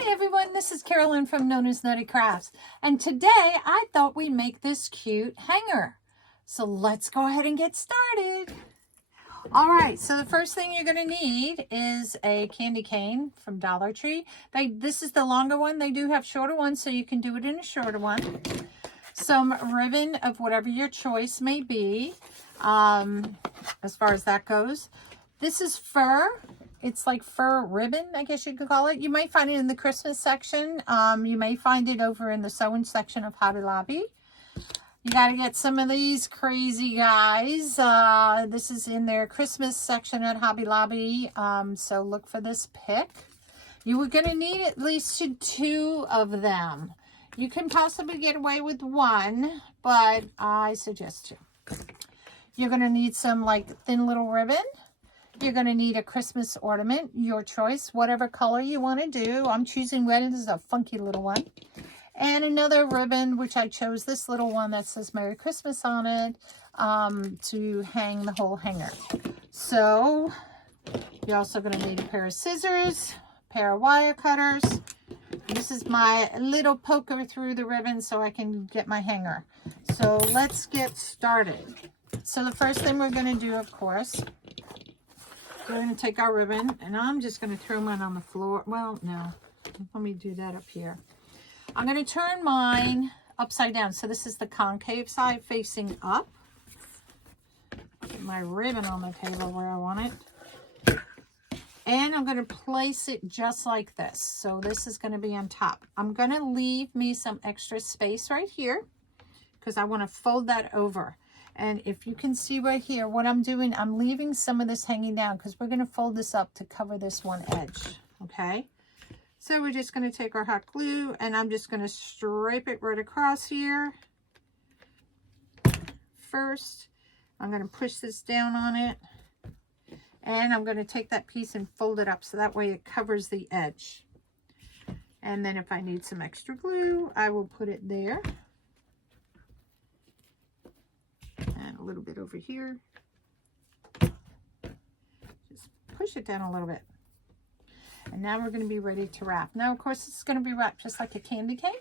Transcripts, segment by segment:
Hi everyone, this is Carolyn from Known as Nutty Crafts, and today I thought we'd make this cute hanger. So let's go ahead and get started. Alright, so the first thing you're going to need is a candy cane from Dollar Tree. This is the longer one. They do have shorter ones, so you can do it in a shorter one. Some ribbon of whatever your choice may be, as far as that goes. This is fur. It's like fur ribbon, I guess you could call it. You might find it in the Christmas section. You may find it over in the sewing section of Hobby Lobby. You got to get some of these crazy guys. This is in their Christmas section at Hobby Lobby. So look for this pick. You were going to need at least 2 of them. You can possibly get away with 1, but I suggest 2. You're going to need some like thin little ribbon. You're going to need a Christmas ornament, your choice, whatever color you want to do. I'm choosing red. This is a funky little one. And another ribbon, which I chose this little one that says Merry Christmas on it, to hang the whole hanger. So you're also going to need a pair of scissors, a pair of wire cutters. This is my little poker through the ribbon so I can get my hanger. So let's get started. So the first thing we're going to do, of course, we're going to take our ribbon, and I'm just going to throw mine on the floor. Well, no. Let me do that up here. I'm going to turn mine upside down. So this is the concave side facing up. Get my ribbon on the table where I want it. And I'm going to place it just like this. So this is going to be on top. I'm going to leave me some extra space right here because I want to fold that over. And if you can see right here, what I'm doing, I'm leaving some of this hanging down because we're going to fold this up to cover this one edge, okay? So we're just going to take our hot glue, and I'm just going to stripe it right across here. First, I'm going to push this down on it, and I'm going to take that piece and fold it up so that way it covers the edge. And then if I need some extra glue, I will put it there. And a little bit over here. Just push it down a little bit. And now we're going to be ready to wrap. Now, of course, it's going to be wrapped just like a candy cane,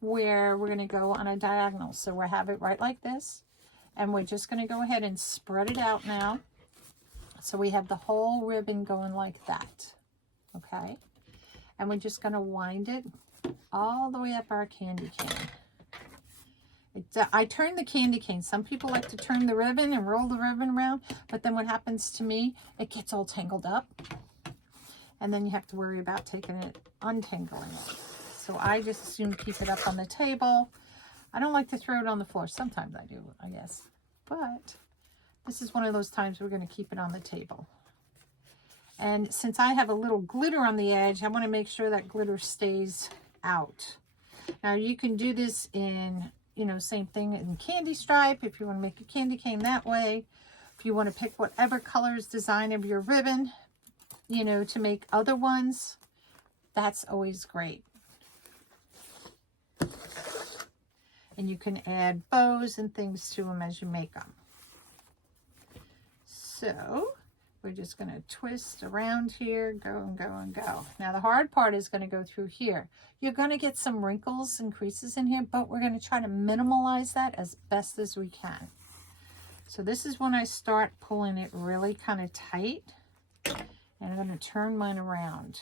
where we're going to go on a diagonal. So we'll have it right like this. And we're just going to go ahead and spread it out now. So we have the whole ribbon going like that. Okay? And we're just going to wind it all the way up our candy cane. I turn the candy cane. Some people like to turn the ribbon and roll the ribbon around, but then what happens to me, it gets all tangled up. And then you have to worry about untangling it. So I just assume keep it up on the table. I don't like to throw it on the floor. Sometimes I do, I guess. But this is one of those times we're going to keep it on the table. And since I have a little glitter on the edge, I want to make sure that glitter stays out. Now you can do this in, same thing in candy stripe, if you want to make a candy cane that way. If you want to pick whatever colors design of your ribbon, to make other ones, that's always great. And you can add bows and things to them as you make them. So we're just going to twist around here, go and go and go. Now the hard part is going to go through here. You're going to get some wrinkles and creases in here, but we're going to try to minimalize that as best as we can. So this is when I start pulling it really kind of tight. And I'm going to turn mine around.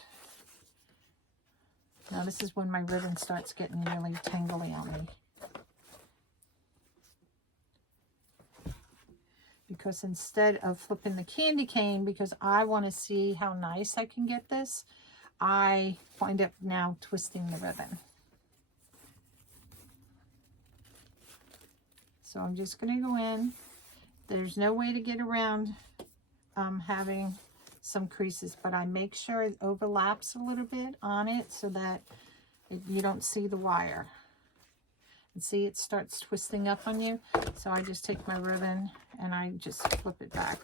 Now this is when my ribbon starts getting really tangly on me. Because instead of flipping the candy cane, because I want to see how nice I can get this, I wind up now twisting the ribbon. So I'm just going to go in. There's no way to get around having some creases, but I make sure it overlaps a little bit on it so that you don't see the wire. And see, it starts twisting up on you. So I just take my ribbon and I just flip it back.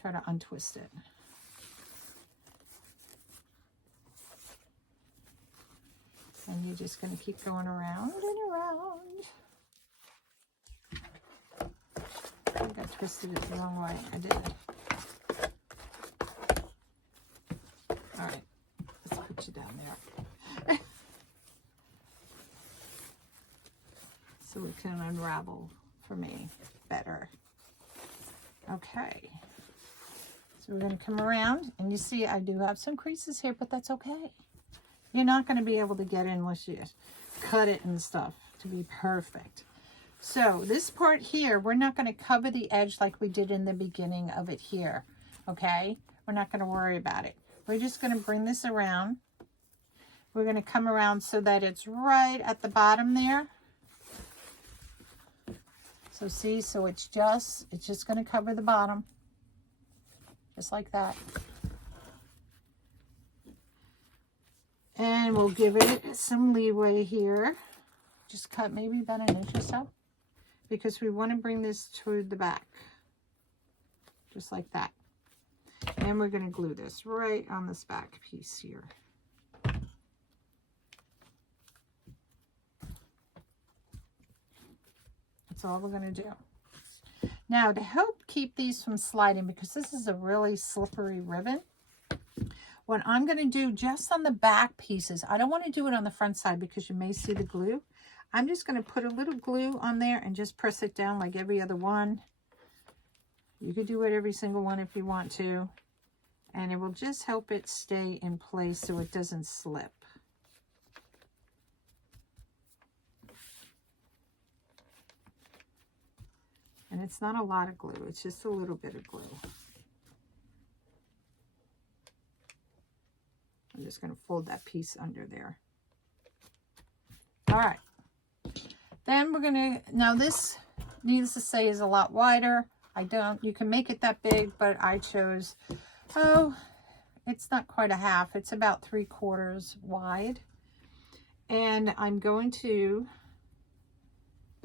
Try to untwist it. And you're just going to keep going around and around. I think I twisted it the wrong way. I did. All right. put you down there. So it can unravel for me better. Okay. So we're going to come around, and you see I do have some creases here, but that's okay. You're not going to be able to get in unless you cut it and stuff to be perfect. So this part here, we're not going to cover the edge like we did in the beginning of it here, okay? We're not going to worry about it. We're just going to bring this around. We're going to come around so that it's right at the bottom there. So see, so it's just going to cover the bottom. Just like that. And we'll give it some leeway here. Just cut maybe about an inch or so, because we want to bring this toward the back. Just like that. And we're going to glue this right on this back piece here. That's all we're going to do. Now, to help keep these from sliding, because this is a really slippery ribbon, what I'm going to do just on the back pieces, I don't want to do it on the front side because you may see the glue. I'm just going to put a little glue on there and just press it down like every other one. You could do it every single one if you want to. And it will just help it stay in place so it doesn't slip. And it's not a lot of glue, it's just a little bit of glue. I'm just going to fold that piece under there. All right. Then we're going to, now this, needless to say, is a lot wider. You can make it that big, but I chose, it's not quite a half. It's about 3/4 wide. And I'm going to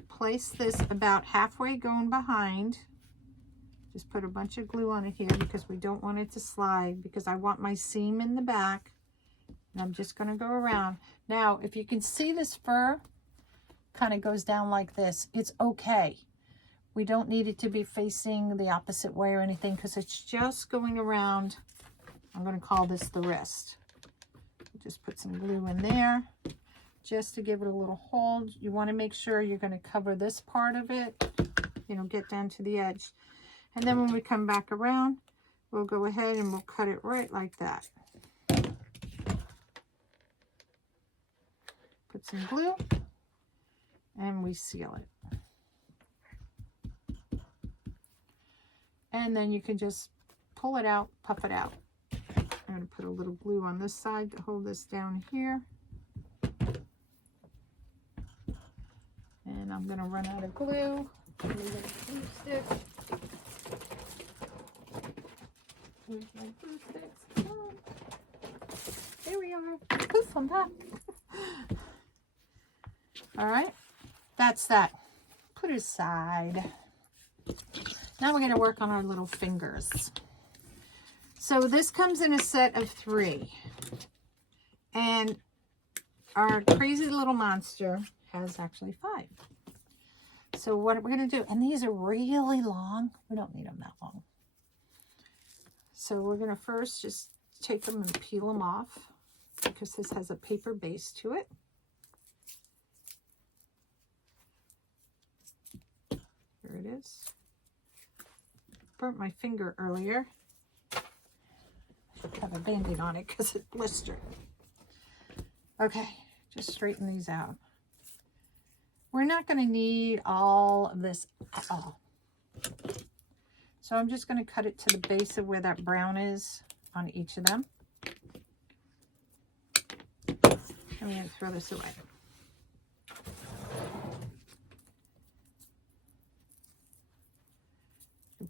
place this about halfway going behind. Just put a bunch of glue on it here because we don't want it to slide, because I want my seam in the back. And I'm just going to go around. Now, if you can see this fur kind of goes down like this, it's okay. We don't need it to be facing the opposite way or anything, because it's just going around. I'm going to call this the wrist. Just put some glue in there just to give it a little hold. You want to make sure you're going to cover this part of it, you know, get down to the edge. And then when we come back around, we'll go ahead and we'll cut it right like that. Put some glue and we seal it. And then you can just pull it out, puff it out. I'm going to put a little glue on this side to hold this down here. And I'm going to run out of glue. Glue stick. Where's my glue sticks? Come on. There we are. Poof, I'm back. All right, that's that. Put it aside. Now we're going to work on our little fingers. So this comes in a set of 3. And our crazy little monster has actually 5. So what we're going to do, and these are really long. We don't need them that long. So we're going to first just take them and peel them off, because this has a paper base to it. Here it is. Burnt my finger earlier. I should have a Band-Aid on it because it blistered. Okay, just straighten these out. We're not going to need all of this at all. So I'm just going to cut it to the base of where that brown is on each of them. I'm going to throw this away.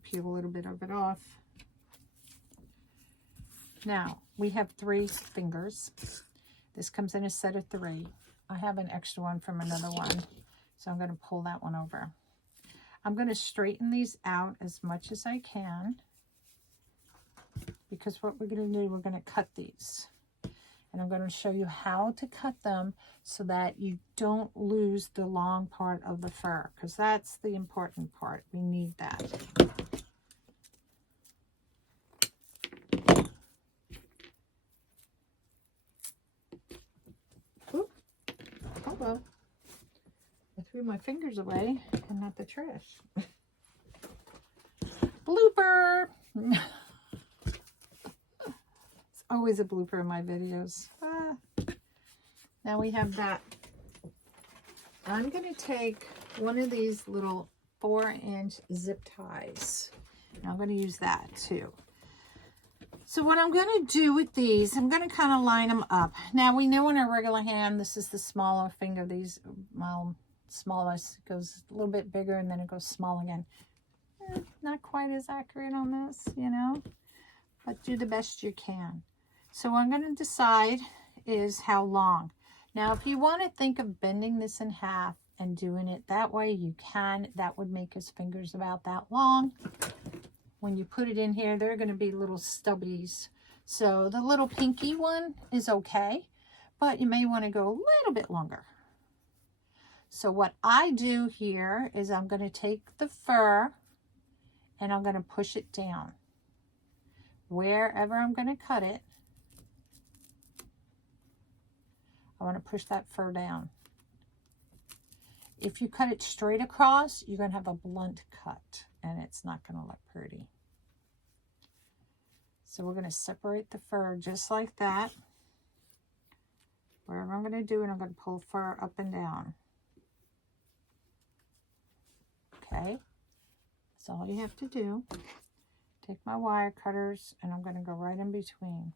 Peel a little bit of it off. Now, we have 3 fingers. This comes in a set of 3. I have an extra one from another one, so I'm going to pull that one over. I'm going to straighten these out as much as I can, because what we're going to do, we're going to cut these. And I'm going to show you how to cut them so that you don't lose the long part of the fur, because that's the important part. We need that. Oop. Oh well. I threw my fingers away and not the trash. Blooper! It's always a blooper in my videos. Now we have that. I'm going to take one of these little 4-inch zip ties. And I'm going to use that too. So what I'm going to do with these, I'm going to kind of line them up. Now we know in our regular hand, this is the smaller finger. These, well, smallest goes a little bit bigger and then it goes small again. Not quite as accurate on this, you know, but do the best you can. So what I'm going to decide is how long. Now, if you want to think of bending this in half and doing it that way, you can. That would make his fingers about that long. When you put it in here, they're going to be little stubbies. So the little pinky one is okay, but you may want to go a little bit longer. So what I do here is I'm going to take the fur and I'm going to push it down. Wherever I'm going to cut it, I want to push that fur down. If you cut it straight across, you're going to have a blunt cut and it's not going to look pretty. So we're going to separate the fur just like that. Wherever I'm going to do it, I'm going to pull fur up and down. Okay, that's all you have to do. Take my wire cutters and I'm going to go right in between.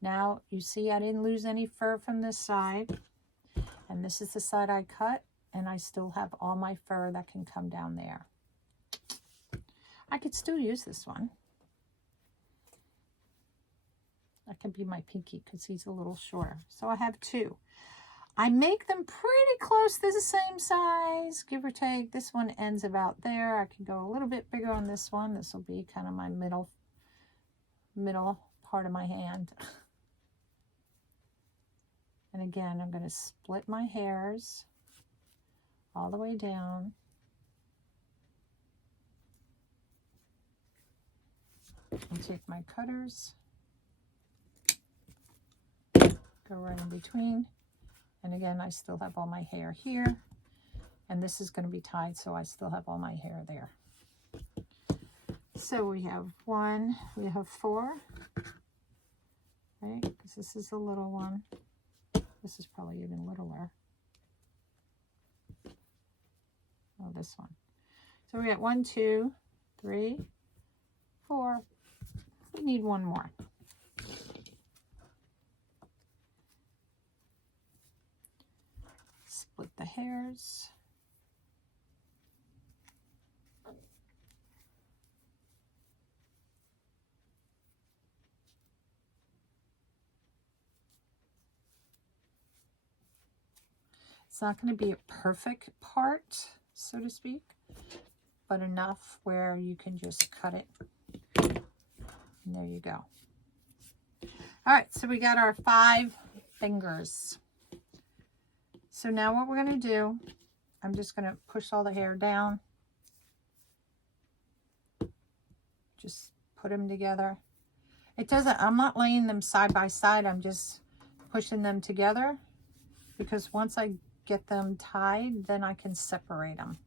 Now, you see I didn't lose any fur from this side. And this is the side I cut. And I still have all my fur that can come down there. I could still use this one. That could be my pinky because he's a little shorter. So I have two. I make them pretty close to the same size, give or take. This one ends about there. I can go a little bit bigger on this one. This will be kind of my middle part of my hand. And again, I'm going to split my hairs all the way down. And take my cutters, go right in between. And again, I still have all my hair here. And this is going to be tied, so I still have all my hair there. So we have 4, right? Because this is a little one. This is probably even littler. Oh, this one. So we got 1, 2, 3, 4. We need one more. Split the hairs. It's not going to be a perfect part, so to speak, but enough where you can just cut it. And there you go. All right, so we got our 5 fingers. So now what we're going to do, I'm just going to push all the hair down. Just put them together. It doesn't, I'm not laying them side by side. I'm just pushing them together because once I get them tied, then I can separate them.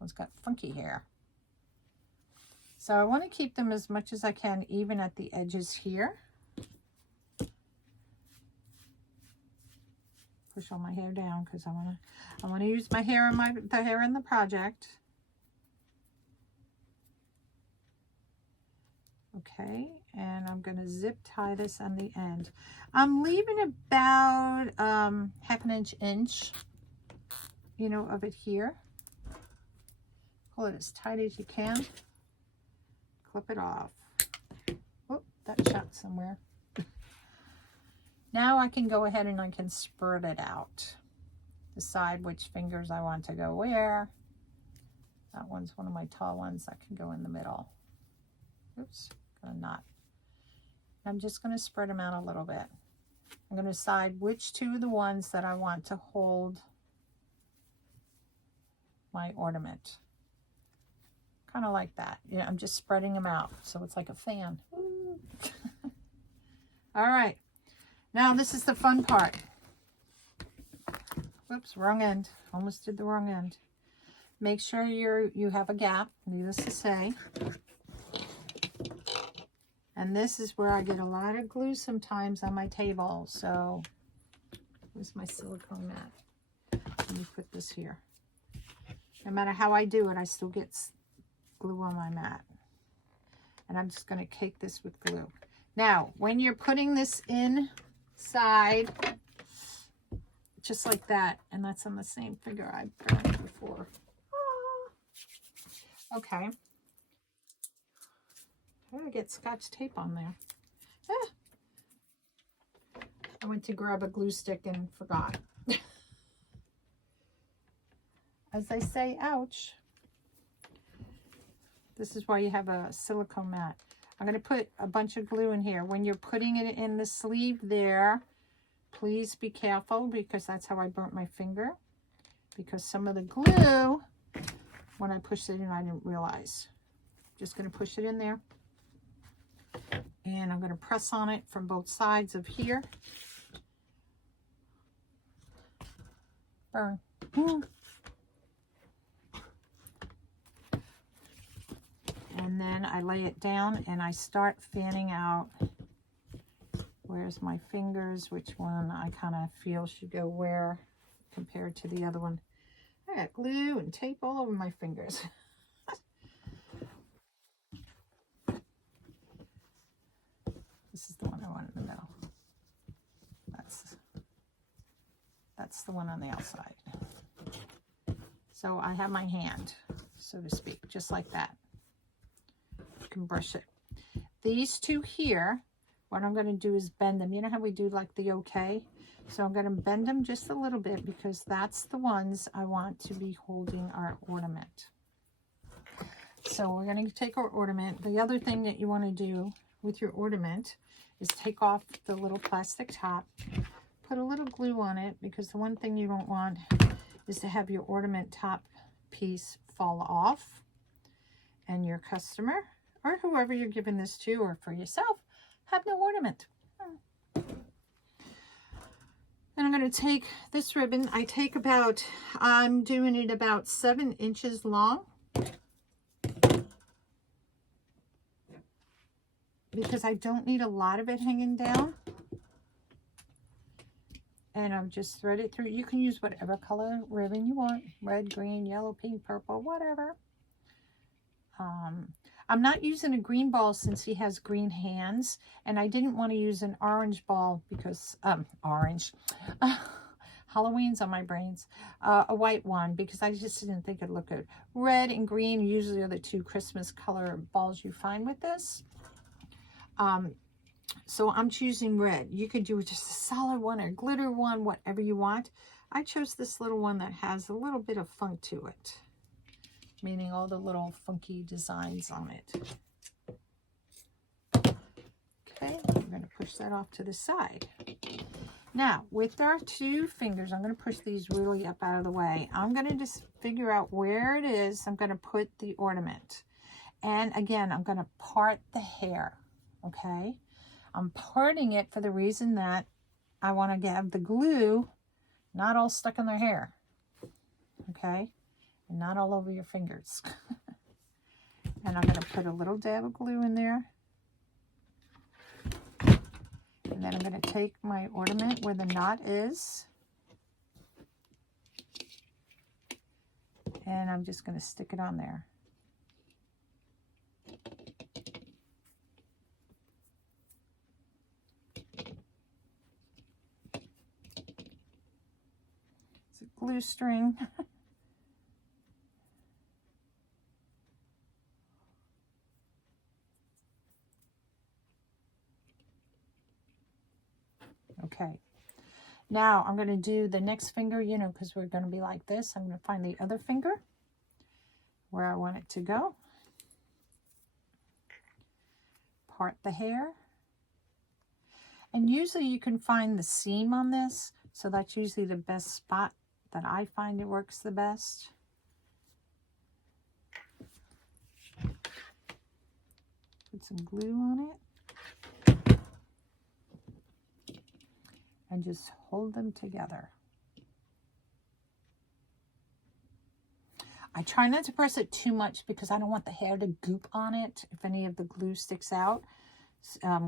One's got funky hair. So I want to keep them as much as I can even at the edges here. Push all my hair down because I want to use my hair in the hair in the project. Okay, and I'm going to zip tie this on the end. I'm leaving about half an inch, you know, of it here. Pull it as tight as you can. Clip it off. Oh, that shot somewhere. Now I can go ahead and I can spread it out. Decide which fingers I want to go where. That one's one of my tall ones that can go in the middle. Oops, gonna knot. I'm just gonna spread them out a little bit. I'm gonna decide which 2 of the ones that I want to hold my ornament. Kind of like that. Yeah, I'm just spreading them out so it's like a fan. All right. Now this is the fun part. Whoops, wrong end. Almost did the wrong end. Make sure you have a gap, needless to say. And this is where I get a lot of glue sometimes on my table. So, where's my silicone mat? Let me put this here. No matter how I do it, I still get glue on my mat. And I'm just going to cake this with glue. Now, when you're putting this inside, just like that, and that's on the same finger I burned before. Okay. I'm going to get Scotch tape on there. I went to grab a glue stick and forgot. As they say, ouch. This is why you have a silicone mat. I'm going to put a bunch of glue in here. When you're putting it in the sleeve there, please be careful, because that's how I burnt my finger. Because some of the glue, when I pushed it in, I didn't realize. Just going to push it in there. And I'm going to press on it from both sides of here. Burn. And then I lay it down and I start fanning out. Where's my fingers? Which one I kind of feel should go where compared to the other one. I got glue and tape all over my fingers. This is the one I want in the middle. That's the one on the outside. So I have my hand, so to speak, just like that. You can brush it. These two here, what I'm going to do is bend them. You know how we do like the okay? So I'm going to bend them just a little bit, because that's the ones I want to be holding our ornament. So we're going to take our ornament. The other thing that you want to do with your ornament is take off the little plastic top, put a little glue on it, because the one thing you don't want is to have your ornament top piece fall off, and your customer or whoever you're giving this to, or for yourself, have no ornament. And I'm going to take this ribbon. I'm doing it about 7 inches long, because I don't need a lot of it hanging down. And I'm just thread it through. You can use whatever color ribbon you want. Red, green, yellow, pink, purple, whatever. I'm not using a green ball since he has green hands. And I didn't want to use an orange ball because, Halloween's on my brains. A white one, because I just didn't think it'd look good. Red and green usually are the 2 Christmas color balls you find with this. So I'm choosing red. You could do just a solid one or glitter one, whatever you want. I chose this little one that has a little bit of funk to it, meaning all the little funky designs on it. Okay, I'm going to push that off to the side. Now, with our 2 fingers, I'm going to push these really up out of the way. I'm going to just figure out where it is I'm going to put the ornament. And again, I'm going to part the hair, okay? I'm parting it for the reason that I want to have the glue not all stuck in their hair, okay? And not all over your fingers. And I'm going to put a little dab of glue in there. And then I'm going to take my ornament where the knot is. And I'm just going to stick it on there. It's a glue string. Okay, now I'm going to do the next finger, you know, because we're going to be like this. I'm going to find the other finger where I want it to go. Part the hair. And usually you can find the seam on this, so that's usually the best spot that I find it works the best. Put some glue on it. and just hold them together. I try not to press it too much because I don't want the hair to goop on it if any of the glue sticks out,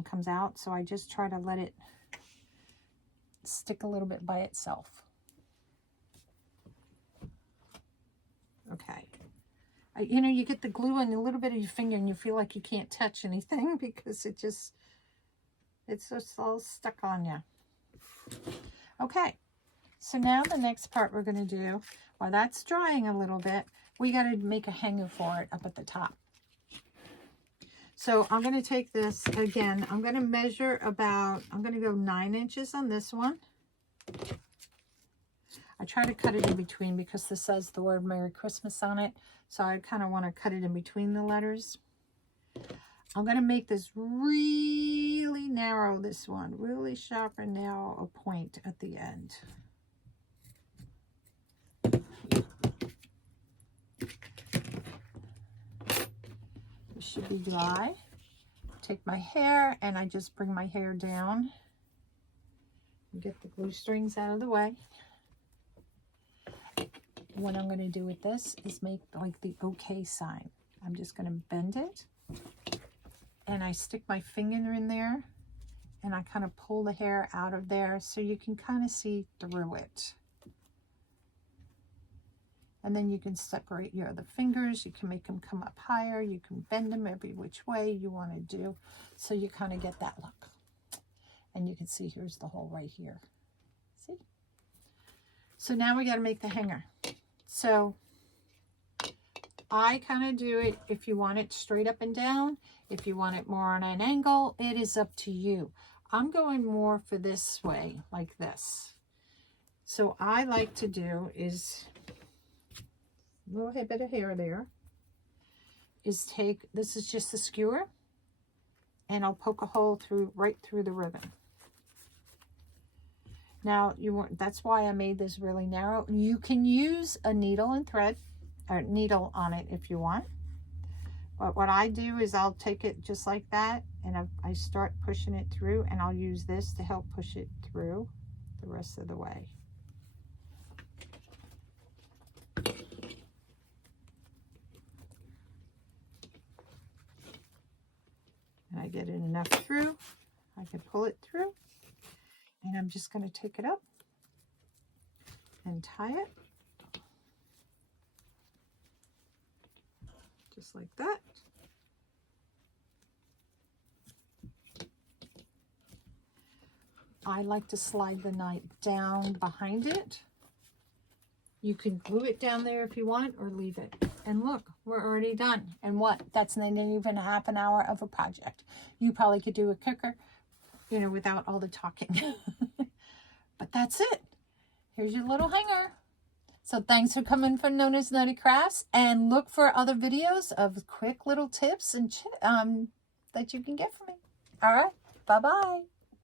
comes out. So I just try to let it stick a little bit by itself. Okay. You know, you get the glue on a little bit of your finger and you feel like you can't touch anything because it's just all stuck on you. Okay. So now the next part we're going to do, while that's drying a little bit, we got to make a hanger for it up at the top. So I'm going to take this again. I'm going to measure about, I'm going to go 9 inches on this one. I try to cut it in between because this says the word Merry Christmas on it. So I kind of want to cut it in between the letters. I'm going to make this really narrow, this one. Really sharp and narrow, a point at the end. This should be dry. Take my hair and I just bring my hair down. Get the glue strings out of the way. What I'm going to do with this is make like the OK sign. I'm just going to bend it and I stick my finger in there and I kind of pull the hair out of there so you can kind of see through it. And then you can separate your other fingers. You can make them come up higher. You can bend them every which way you want to do. So you kind of get that look. And you can see here's the hole right here. See? So now we got to make the hanger. So I kind of do it if you want it straight up and down. If you want it more on an angle, it is up to you. I'm going more for this way, like this. So I like to do is, a little bit of hair there, is take, this is just a skewer, and I'll poke a hole through, right through the ribbon. Now, that's why I made this really narrow. You can use a needle and thread, or needle on it if you want. But what I do is I'll take it just like that, and I start pushing it through, and I'll use this to help push it through the rest of the way. And I get it enough through, I can pull it through. And I'm just going to take it up and tie it. Just like that. I like to slide the knife down behind it. You can glue it down there if you want or leave it. And look, we're already done. And what? That's not even half an hour of a project. You probably could do it quicker, you know, without all the talking. But that's it. Here's your little hanger. So thanks for coming from Nona's Nutty Crafts, and look for other videos of quick little tips and that you can get from me. All right, bye-bye.